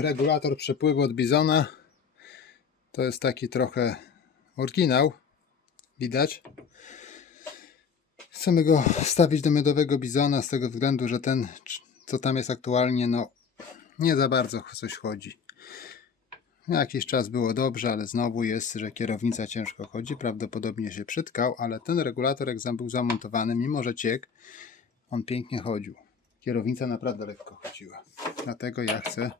regulator przepływu od Bizona. To jest taki trochę oryginał. Widać. Chcemy go wstawić do miodowego Bizona z tego względu, że ten, co tam jest aktualnie, no nie za bardzo coś chodzi. Jakiś czas było dobrze, ale znowu jest, że kierownica ciężko chodzi. Prawdopodobnie się przytkał, ale ten regulator, jak był zamontowany, mimo że ciekł, on pięknie chodził. Kierownica naprawdę lekko chodziła. Dlatego ja chcę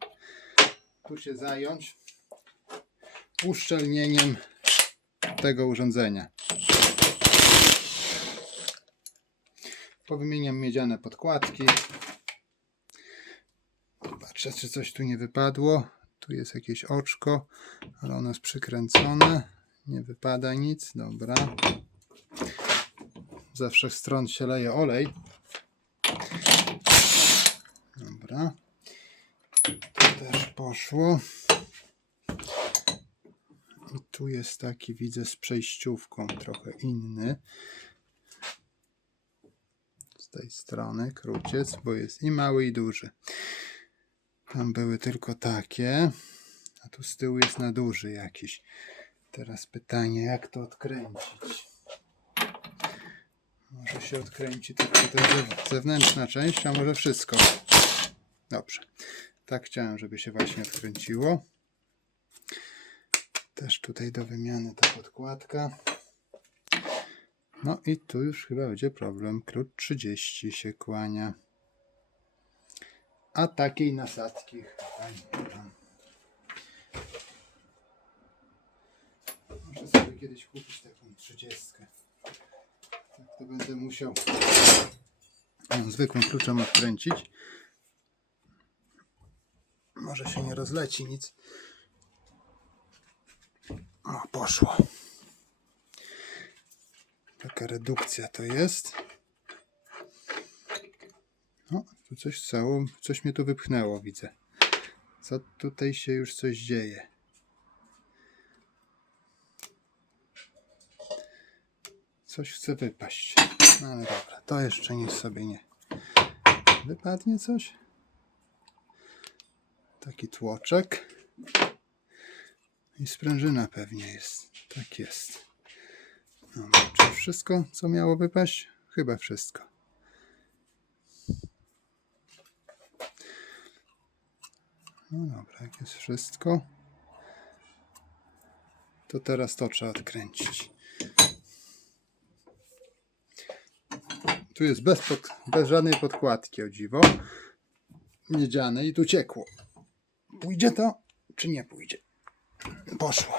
tu się zająć uszczelnieniem tego urządzenia. Powymieniam miedziane podkładki. Patrzę, czy coś tu nie wypadło. Tu jest jakieś oczko, ale ono jest przykręcone. Nie wypada nic. Dobra. Ze wszech stron się leje olej. Dobra. Też poszło. I tu jest taki, widzę, z przejściówką trochę inny. Z tej strony króciec, bo jest i mały, i duży. Tam były tylko takie, a tu z tyłu jest na duży jakiś. Teraz pytanie, jak to odkręcić? Może się odkręci tylko ta zew- zewnętrzna część, a może wszystko. Dobrze. Tak chciałem, żeby się właśnie odkręciło. Też tutaj do wymiany ta podkładka. No i tu już chyba będzie problem. Klucz 30 się kłania. A takiej nasadki chyba nie mam. Muszę sobie kiedyś kupić taką 30. Tak to będę musiał zwykłym kluczem odkręcić. Może się nie rozleci nic. O, poszło. Taka redukcja to jest. O, tu coś cało, coś mnie tu wypchnęło, widzę. Co tutaj się już coś dzieje? Coś chce wypaść. No ale dobra, to jeszcze nic sobie nie. Wypadnie coś? Taki tłoczek. I sprężyna pewnie jest. Tak jest. Dobra, czy wszystko, co miało wypaść? Chyba wszystko. No dobra, jak jest wszystko, to teraz to trzeba odkręcić. Tu jest bez, bez żadnej podkładki, o dziwo. Miedziane i tu ciekło. Pójdzie to, czy nie pójdzie? Poszło.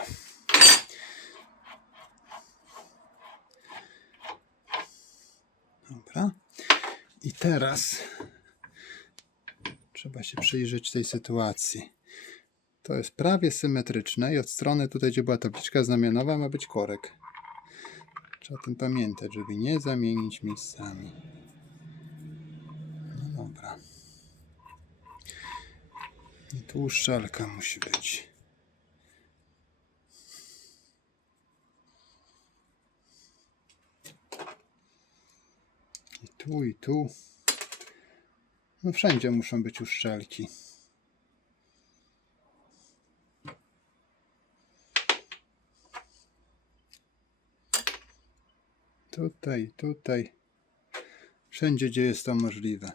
Dobra. I teraz trzeba się przyjrzeć tej sytuacji. To jest prawie symetryczne i od strony tutaj, gdzie była tabliczka znamionowa, ma być korek. Trzeba o tym pamiętać, żeby nie zamienić miejscami. No dobra. I tu uszczelka musi być. I tu, i tu. No wszędzie muszą być uszczelki. Tutaj, tutaj. Wszędzie, gdzie jest to możliwe.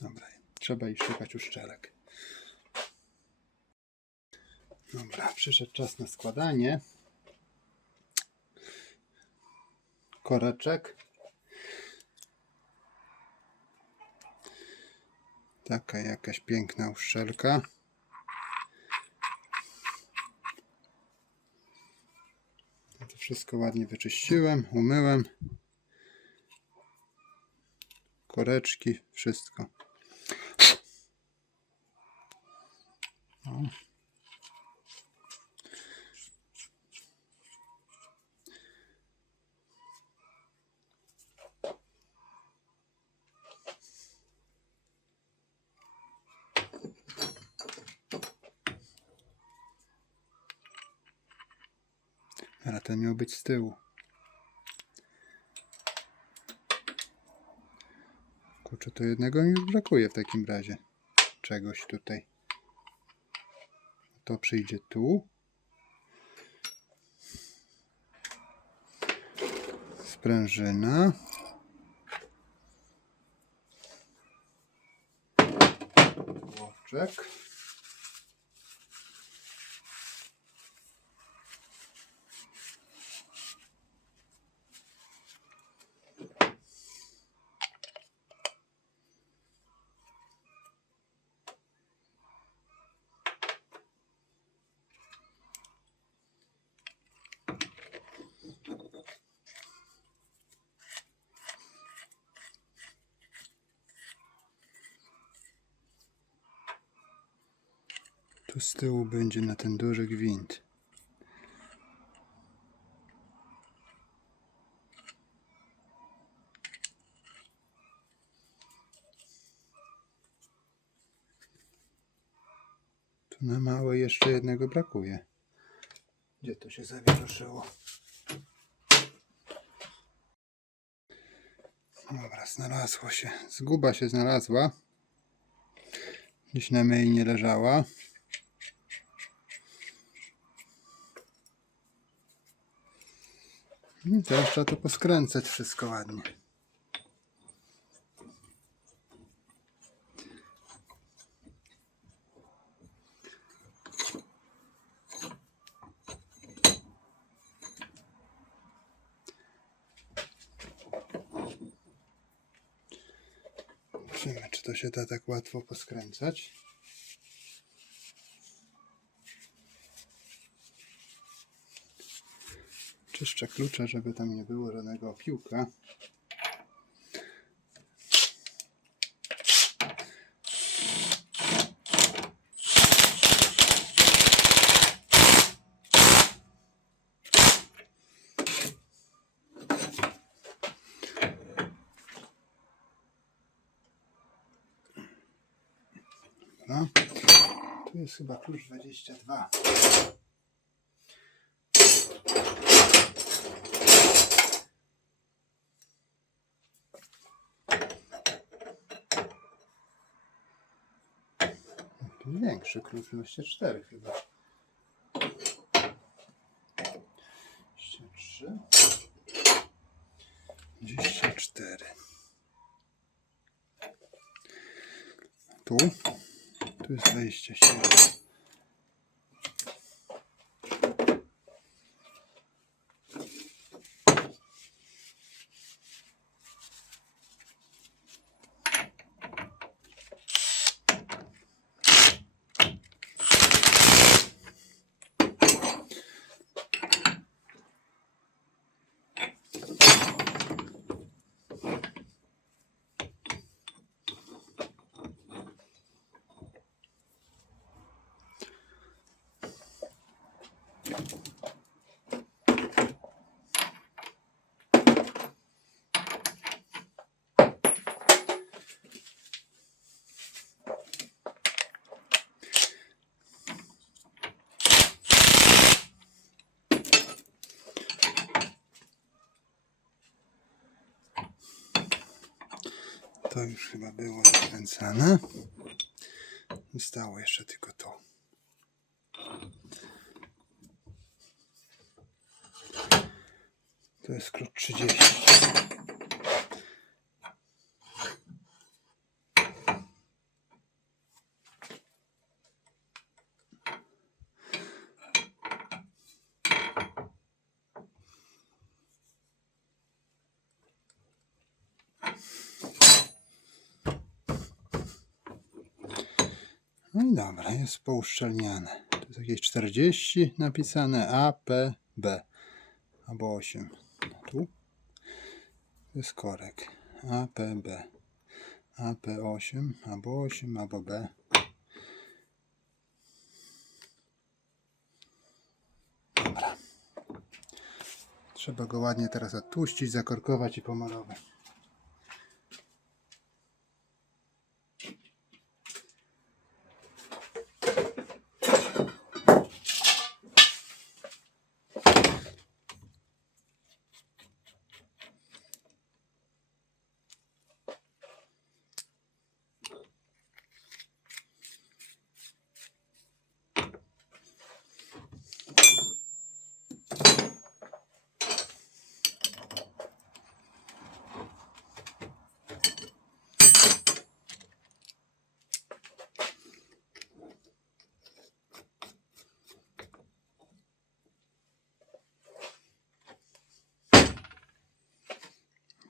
Dobra, trzeba iść szukać uszczelek. Dobra, przyszedł czas na składanie. Koreczek. Taka jakaś piękna uszczelka. To wszystko ładnie wyczyściłem, umyłem. Koreczki, wszystko. Ale ten miał być z tyłu. Kurczę, to jednego mi już brakuje w takim razie. Czegoś tutaj. To przyjdzie tu. Sprężyna. Łoczek. Tu z tyłu będzie na ten duży gwint. Tu na małe jeszcze jednego brakuje. Gdzie to się zawieruszyło? Dobra, znalazło się. Zguba się znalazła. Gdzieś na mej nie leżała. I teraz trzeba to poskręcać wszystko ładnie. Zobaczymy, czy to się da tak łatwo poskręcać. Czyszczę klucze, żeby tam nie było żadnego opiłka. Dobra. Tu jest chyba klucz 22. Większy klucz 24 chyba. 23. 24. Tu. Tu jest 27. To już chyba było zakręcane. Zostało jeszcze tylko to. To jest klucz 30. No i dobra, jest pouszczelniane. Tu jest jakieś 40 napisane A, P, B. Albo 8. Tu jest korek. A, P, B. A, P, 8. Albo 8, albo B. Dobra. Trzeba go ładnie teraz odtłuścić, zakorkować i pomalować.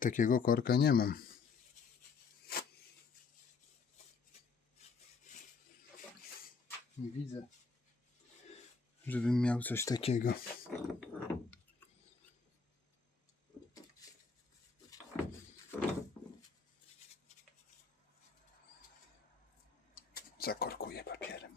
Takiego korka nie mam. Nie widzę, żebym miał coś takiego. Zakorkuję papierem.